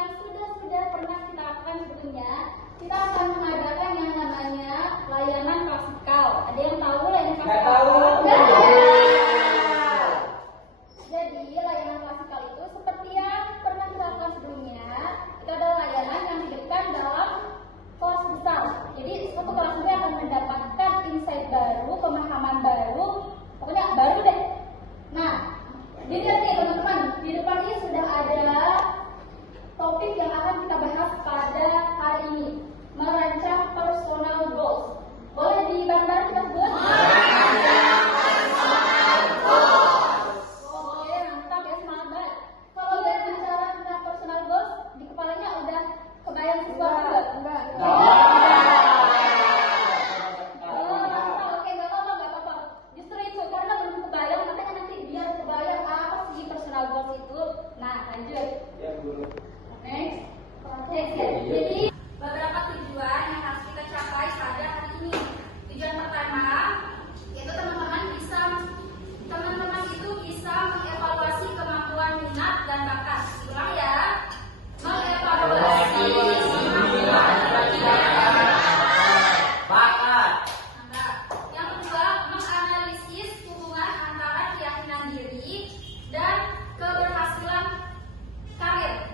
yang sudah pernah kita lakukan sebelumnya, kita akan mengadakan yang namanya layanan klasikal. Ada yang tahu layanan klasikal? Nggak tahu. Jadi layanan klasikal itu seperti yang pernah kita lakukan sebelumnya, itu adalah layanan yang diberikan dalam kelas besar. Jadi suatu kelas ini akan mendapatkan insight baru, pemahaman baru, pokoknya baru deh. Nah, dilihat nih teman-teman, di depan ini sudah ada topik yang akan kita bahas pada hari ini, merancang personal goals. Boleh digambar kita sebut? Oke, mantap ya, semangat banget. Kalau udah bicara tentang personal goals, di kepalanya udah kebayang sesuatu nggak? Enggak. Oke, nggak apa-apa. Justru itu, karena belum kebayang, makanya nanti biar kebayang apa sih personal goals itu. Nah, lanjut. Ya, guru. Next ya. Jadi beberapa tujuan yang harus kita capai pada hari ini. Tujuan pertama yaitu teman-teman itu bisa mengevaluasi kemampuan minat dan bakat. Ulang ya. Mengevaluasi minat dan bakat. Mantap. Yang kedua, menganalisis hubungan antara keyakinan diri dan keberhasilan karir.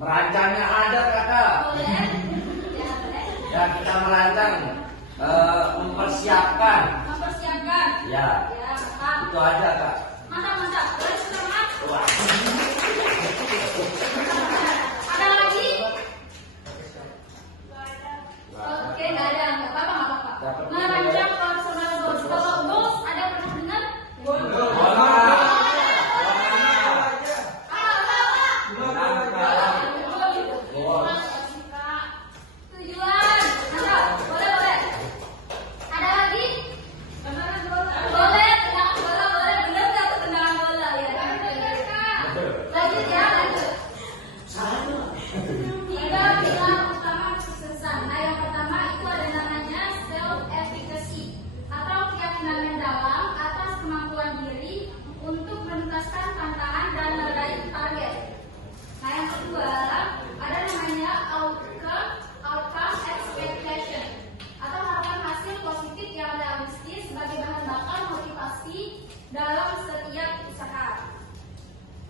Merancangnya ada kakak. Boleh? Ya, boleh. Ya kita merancang, mempersiapkan. Mempersiapkan. Ya, Ya, mantap. itu aja kak. Mantap, mantap. Boleh semangat. Wah. Ada lagi? Oke, nggak ada. Nggak apa-apa, nggak apa-apa. Dapat. Merancang personal goals. Kalau goals, ada yang pernah dengar? Tujuan. Mantap. Boleh, boleh. Ada lagi? Boleh, tendangan bola, boleh. Bener nggak tuh tendangan bola ya? Lanjut ya, lanjut. Tiga pilar utama kesuksesan. Nah, yang pertama itu ada namanya self efficacy atau keyakinan mendalam atas kemampuan diri untuk menuntaskan tantangan dan meraih target. Nah, yang kedua ada namanya outcome expectation atau harapan hasil positif yang realistis sebagai bahan bakar motivasi dalam setiap usaha.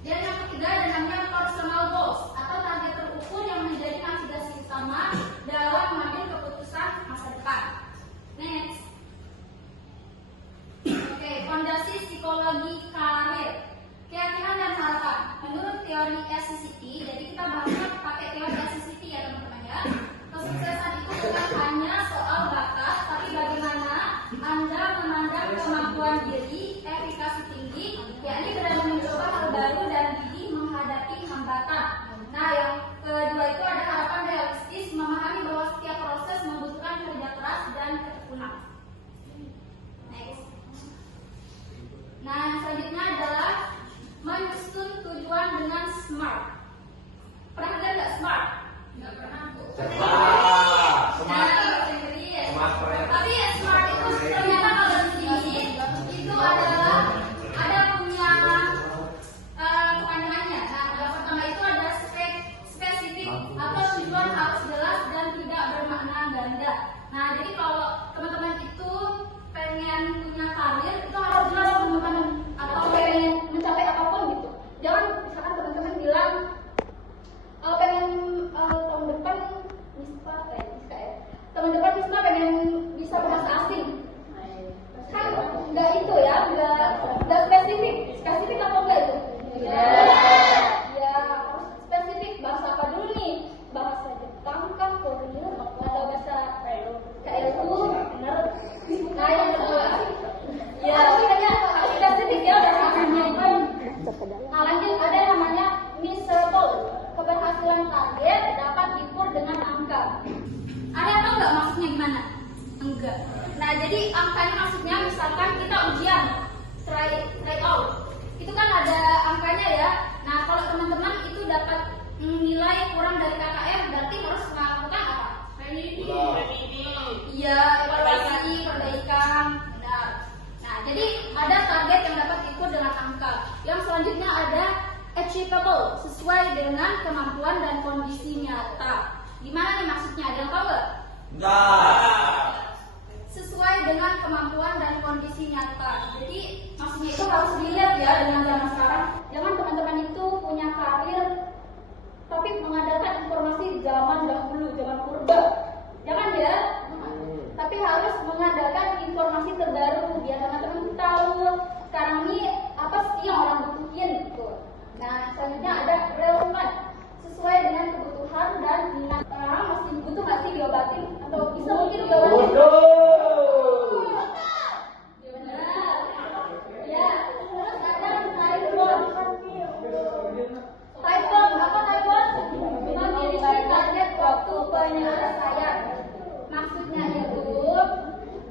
Dan yang ketiga ada namanya personal goals atau target terukur yang menjadi navigasi utama dalam mengambil keputusan masa depan. Next. Oke, fondasi psikologi karir, keyakinan dan harapan. Menurut teori SCCT, jadi kita bahasnya pakai teori SCCT ya teman-teman ya. Kesuksesan itu bukan hanya soal bakat, tapi bagaimana Anda memandang kemampuan diri, efikasi tinggi, yakni berani mencoba hal baru dan gigih menghadapi hambatan. Nah, yang kedua itu ada harapan realistis, memahami bahwa setiap proses membutuhkan kerja keras dan ketekunan. Next. Nah, yang selanjutnya adalah menyusun tujuan dengan SMART. Pernah dengar nggak SMART? Nggak pernah. Wah, Nah, semangat. sendiri. Smart. Tapi SMART itu ternyata kalau di sini itu adalah ada punya kepanjangannya. Nah, yang pertama itu ada spesifik atau tujuan harus jelas dan tidak bermakna ganda. Nah, jadi kalau teman-teman itu pengen punya karir itu harus jelas teman-teman atau pengen mencapai apapun gitu. Jangan misalkan teman-teman bilang pengen tahun depan MISPA ya. Tahun depan MISPA pengen bisa bahasa asing. Kan enggak itu ya, enggak spesifik. Spesifik apa enggak itu? Ya, harus spesifik. Bahasa apa dulu nih? Bahasa Jepang kah, Korea atau bahasa KLU? Benar. Nah, yang kedua ya, harus spesifik ya bahasanya itu. Nah, lanjut ada namanya measurable. Keberhasilan target dapat diukur dengan angka. Ada yang tahu nggak maksudnya gimana? Enggak. Nah, jadi angkanya maksudnya misalkan kita ujian try out, itu kan ada angkanya ya. Nah, kalau teman-teman itu dapat nilai kurang dari KKM, berarti harus melakukan apa? Iya, evaluasi, perbaikan. Benar. Nah, jadi ada target yang dapat diukur dengan angka. Yang selanjutnya ada achievable, sesuai dengan kemampuan dan kondisi nyata. Gimana nih maksudnya? Ada yang tahu nggak? Enggak. Sesuai dengan kemampuan dan kondisi nyata. Jadi maksudnya itu harus dilihat ya dengan zaman sekarang. Jangan teman-teman itu punya karir tapi mengandalkan informasi zaman dahulu, zaman purba. Jangan ya. Tapi harus mengandalkan informasi terbaru biar teman-teman tahu sekarang ini apa sih yang orang butuhin gitu. Nah, selanjutnya ada relevan, sesuai dengan kebutuhan dan minat. Orang masih butuh nggak sih diobatin atau bisa mungkin diobatin? Benar. Ya, terus ada time bomb. Time bomb, apa time bomb? Memiliki target waktu penyelesaian. Maksudnya itu,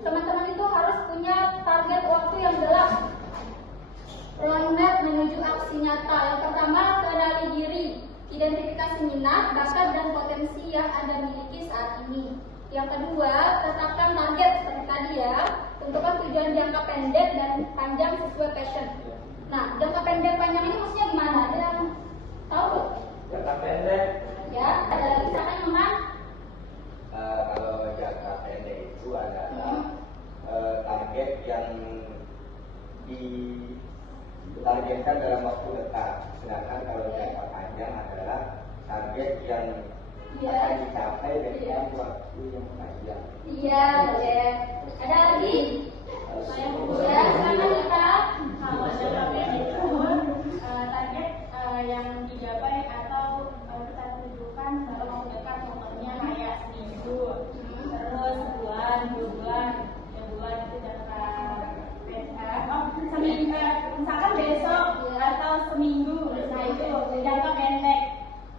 teman-teman itu harus punya target waktu yang jelas. Roadmap menuju aksi nyata. Yang pertama, kenali diri. Identifikasi minat, bakat, dan potensi yang Anda miliki saat ini. Yang kedua, tetapkan target seperti tadi ya. Tentukan tujuan jangka pendek dan panjang sesuai passion. Nah, jangka pendek panjang ini maksudnya gimana? Ada yang tahu? Jangka pendek. Ya, ada lagi silakan yang mana? Kalau jangka pendek itu adalah target yang ditargetkan dalam waktu dekat. Sedangkan kalau jangka panjang adalah target yang Iya. akan dicapai dengan waktu yang panjang. Iya, boleh. Ada lagi? Ya, silakan kita. Kalau jangka pendek itu target yang digapai atau kita tujukan dalam waktu dekat, contohnya kayak seminggu, terus sebulan, 2 bulan, 3 bulan itu jangka pendek. Seminggu, misalkan besok atau seminggu, nah itu jangka pendek.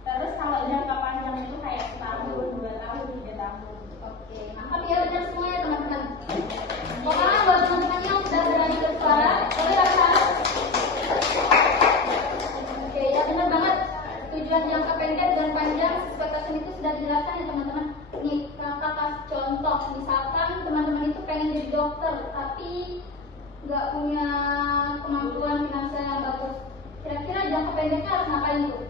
Terus kalau jangka panjang itu kayak setahun, 2 tahun, 3 tahun. Oke, mantap ya, benar semua ya teman-teman. Pokoknya buat teman-teman yang sudah berani bersuara, boleh rasa. Oke, ya benar banget. Tujuan jangka pendek dan panjang ekspektasi itu sudah dijelaskan ya teman-teman. Nih, kakak kasih contoh. Misalkan teman-teman itu pengen jadi dokter, tapi nggak punya kemampuan finansial yang bagus. Kira-kira jangka pendeknya harus ngapain tuh?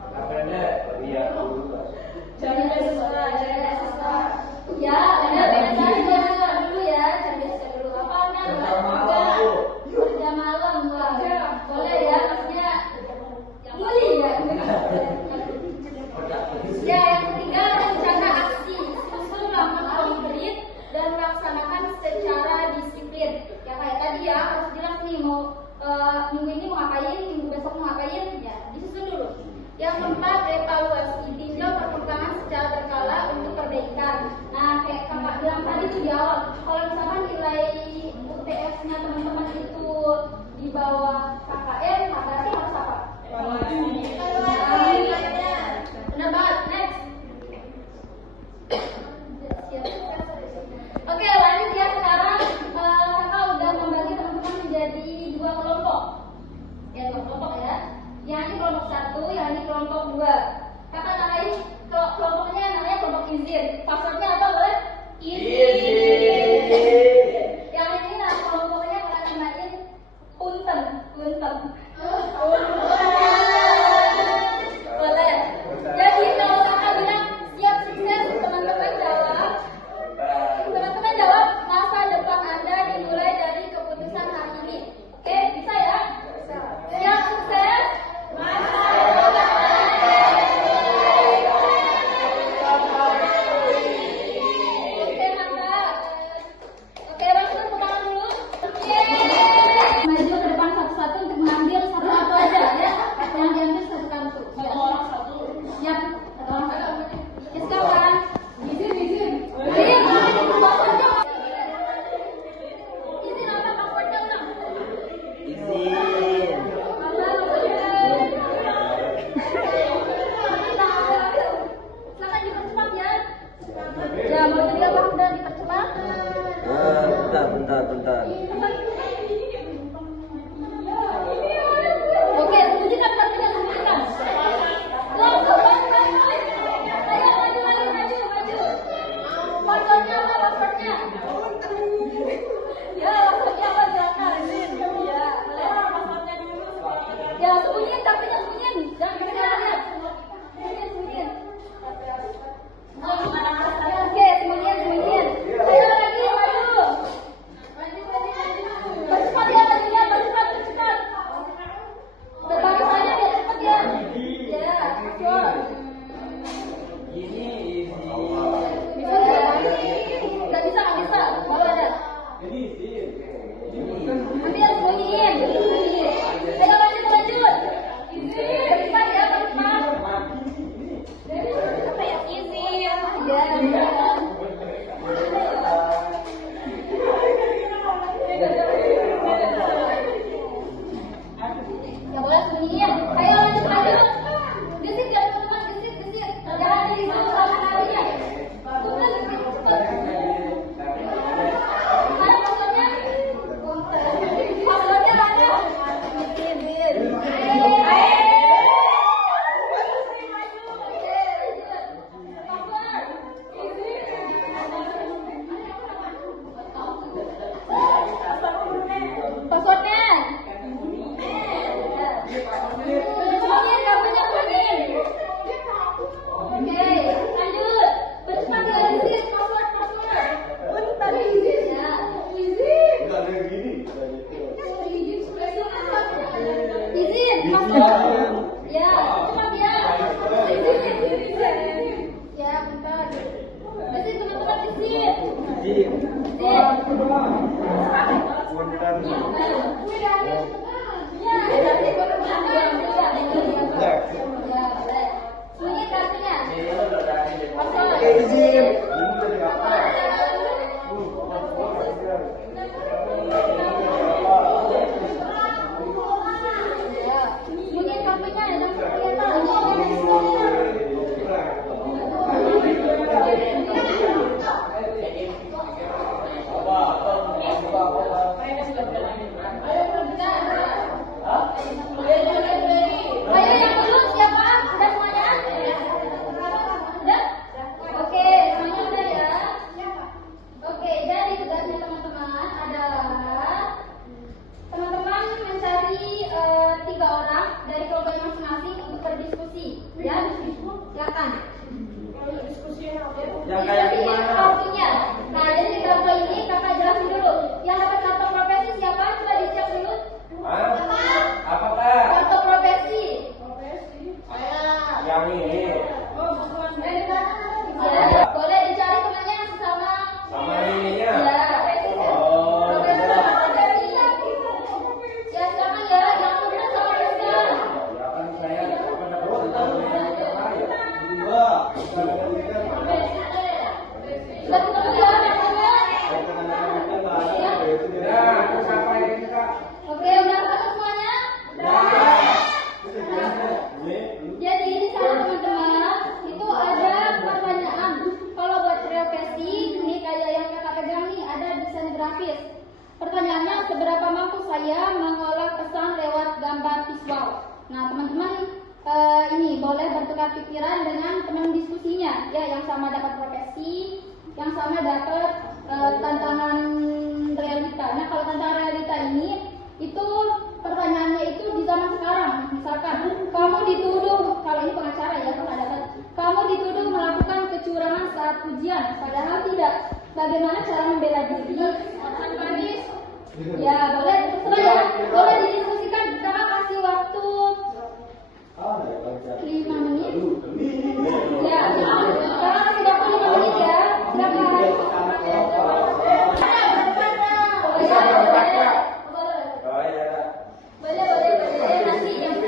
Jangka pendek lihat dulu. Cari beasiswa, cari beasiswa. Ya, benar saja dulu ya, cari beasiswa dulu. Apa kan? Kerja malam, wah. Boleh ya, maksudnya muli ya. Ya, yang ketiga rencana aksi, susun langkah konkret dan melaksanakan secara disiplin. Ya kayak tadi ya, harus jelas nih mau minggu ini mau ngapain, minggu besok mau ngapain, ya disusun dulu. Yang keempat, evaluasi, tinjau perkembangan secara berkala untuk perbaikan. Nah, kayak kakak bilang tadi tuh di awal, kalau misalkan nilai UTS-nya teman-teman itu di bawah KKM, nah berarti harus apa? Benar banget, next. Oke, lanjut ya sekarang kakak udah membagi teman-teman menjadi 2 kelompok. Ya, 2 kelompok ya. Yang ini kelompok 1, yang ini kelompok 2. Kakak namain kelompoknya namanya kelompok izin. Passwordnya apa boleh? Izin. Yang ini nama kelompoknya kakak namain punten. Boleh. Jadi kalau kakak bilang siap sukses, teman-teman jawab masa depan Anda dimulai dari keputusan hari ini. Oke, bisa ya? Bisa. Siap sukses. Oke, mantap. Oke, langsung tepuk tangan dulu. Oke. Maju ke depan satu-satu untuk mengambil satu-satu aja ya. Yang diambil satu kartu. Satu orang satu. Siap. Satu orang satu. Ya, sekarang. Izin. Izin passwordnya. Izin apa passwordnya ulang? Izin. Silakan dipercepat ya. Ya, mau jadi apa? Udah dipercepat. Bentar. Oke, tunjukkan kartunya, tunjukkan. Langsung, ayo, maju. Passwordnya apa, passwordnya? Ya, passwordnya apa, silakan. Ya, boleh. Ya, sembunyiin, kartunya sembunyiin. Jangan kita lihat. Sembunyiin. Oke, sembunyiin. Ayo lagi, maju. Punten. Ya, tapi boleh bunyi kartunya. Oke, izin. Ini tadi apa? Bunyi kartunya ya, dan ayo yang dulu siapa? Udah semuanya? Udah? Oke, semuanya udah ya? Oke, jadi tugasnya teman-teman adalah teman-teman mencari 3 orang dari kelompok masing-masing untuk berdiskusi. Ya, silakan. Yang kayak gimana? Kartunya. Nah, jadi di kartu ini kakak jelasin dulu. Yang dapat kartu profesi siapa? Coba dicek dulu. Apa kak? Kartu profesi. Yang ini Ya, boleh dicari temannya yang sesama. sama ininya. Ya. Oh, Profesi. Ya, sama ya. Yang benar sama Rizka. ya kan saya apa dapat dua. Sudah ketemu ya, namanya? Ya, aku sampai ini kak. Oke, udah ketemu semuanya? Jadi di sana teman-teman itu ada pertanyaan. Kalau buat profesi ini kayak yang kakak pegang nih ada desain grafis. Pertanyaannya seberapa mampu saya mengolah pesan lewat gambar visual. Nah teman-teman ini boleh bertukar pikiran dengan teman diskusinya ya yang sama dapat profesi, yang sama dapat tantangan realita. Nah kalau tantangan realita ini itu pertanyaannya itu di zaman sekarang. Misalkan kamu dituduh, kalau ini pengacara ya kalau dapat, kamu dituduh melakukan kecurangan saat ujian, padahal tidak. Bagaimana cara membela diri? Ya boleh, terserah ya. Boleh didiskusikan. Kakak kasih waktu 5 menit. Ya, kakak kasih waktu 5 menit ya. Silakan. Oh iya kak. Boleh. Nanti yang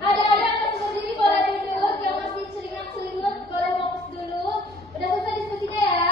Adik-adik yang berdiri boleh duduk, yang masih selingat-selingut boleh fokus dulu. Udah selesai diskusinya ya.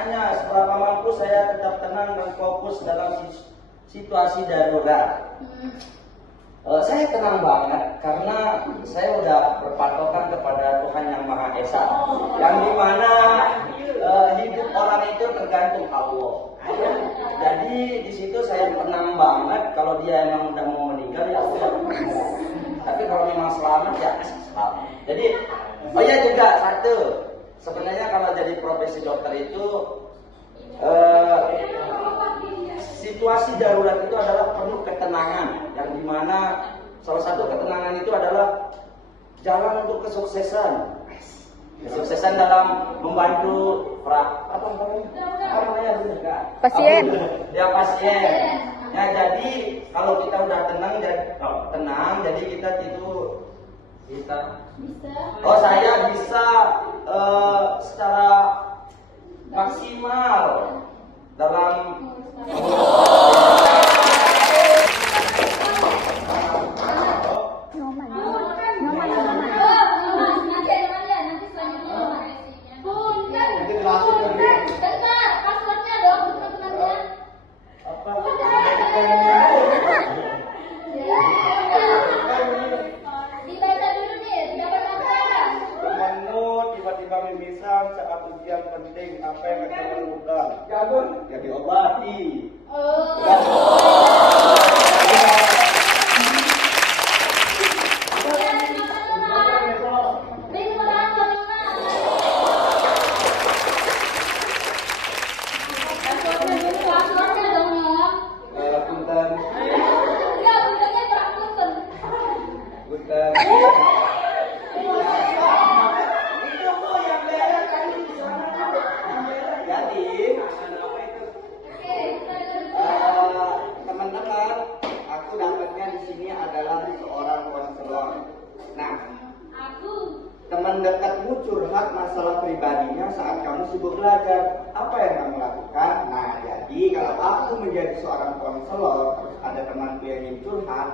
pertanyaannya, seberapa mampu saya tetap tenang dan fokus dalam situasi darurat? Saya tenang banget karena saya udah berpatokan kepada Tuhan yang Maha Esa, yang dimana hidup orang itu tergantung Allah. Jadi di situ saya tenang banget. Kalau dia emang udah mau meninggal ya udah. Tapi kalau memang selamat ya selamat. Jadi oh ya juga satu, sebenarnya kalau jadi profesi dokter itu situasi darurat itu adalah penuh ketenangan, yang dimana salah satu ketenangan itu adalah jalan untuk kesuksesan dalam membantu pasien. Ya pasien. Ya jadi kalau kita udah tenang, jadi kita saya bisa secara maksimal dalam tiba-tiba mimisan saat ujian penting, apa yang akan melakukan? Ya diobati. Teman-teman, aku dapatnya di sini adalah seorang konselor. Nah, teman dekatmu curhat masalah pribadinya saat kamu sibuk belajar. Apa yang kamu lakukan? Nah, jadi kalau aku menjadi seorang konselor, terus ada temanku yang ingin curhat,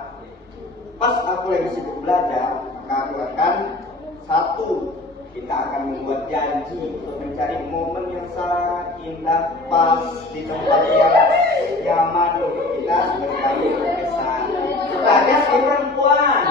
pas aku lagi sibuk belajar, maka aku akan kita akan membuat janji untuk mencari momen yang sangat indah, pas di tempat yang nyaman untuk kita berbagi kesan. Kepada si perempuan.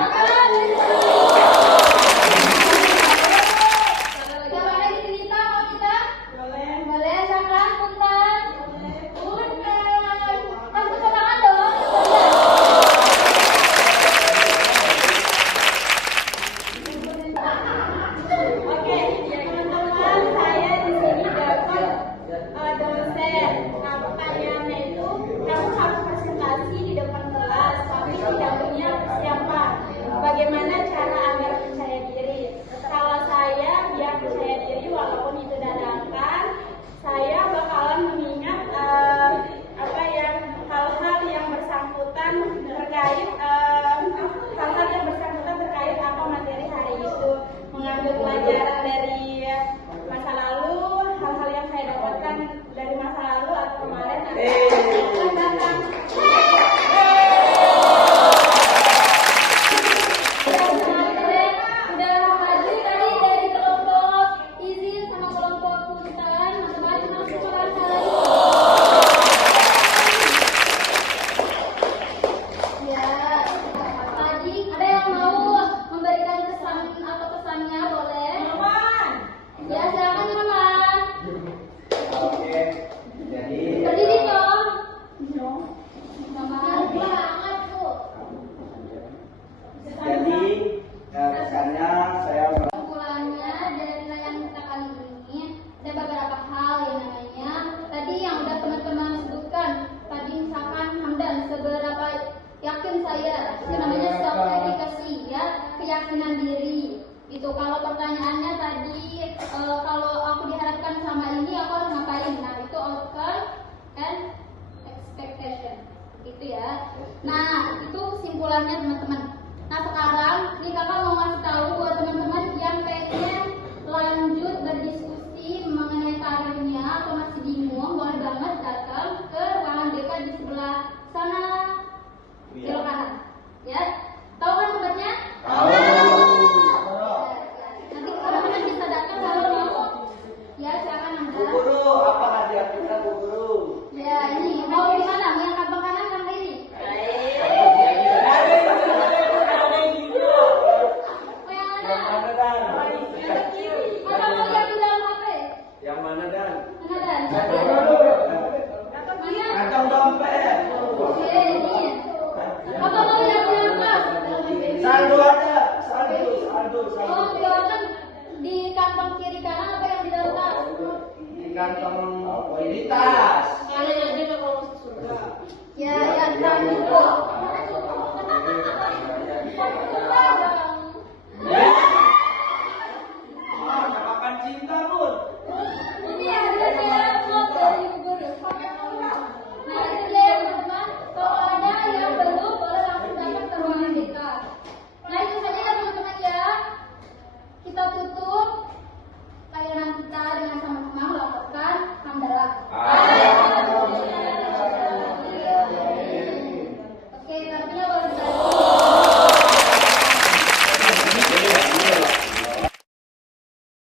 Bagaimana cara agar percaya diri? Kalau saya biar percaya diri walaupun itu dadakan, saya bakalan mengingat hal-hal yang bersangkutan terkait apa materi hari itu, mengambil pelajaran dari masa lalu, hal-hal yang saya dapatkan dari masa lalu atau kemarin atau akan datang. Keyakinan diri itu. Kalau pertanyaannya tadi kalau aku diharapkan sama ini aku harus ngapain, nah itu outcome and expectation itu ya. Nah itu kesimpulannya teman-teman. Nah sekarang nih kakak mau ngasih tahu buat teman-teman yang pengen lanjut berdiskusi mengenai karirnya atau masih bingung, boleh banget datang ke ruangan DK di sebelah sana, belok kanan ya. Tahu kan tempatnya? Nanti teman-teman bisa datang kalau mau. Ya, silakan Anda. Bu Guru, apa dulu saya. Oh, didoakan di kantong kiri kanan apa yang di dalam tas? Di kantong di tas. Kalian aja kalau masuk surga. Ya, yang tadi tuh. Makan cinta, Bun. Ini ada dialog dari Ibu Guru. Nah, itu dia ya teman-teman. Kalau ada yang belum, boleh langsung datang ke ruangan kita. Nah, itu saja ya teman-teman ya. Kita tutup layanan kita dengan sama-sama melakukan hamdalah.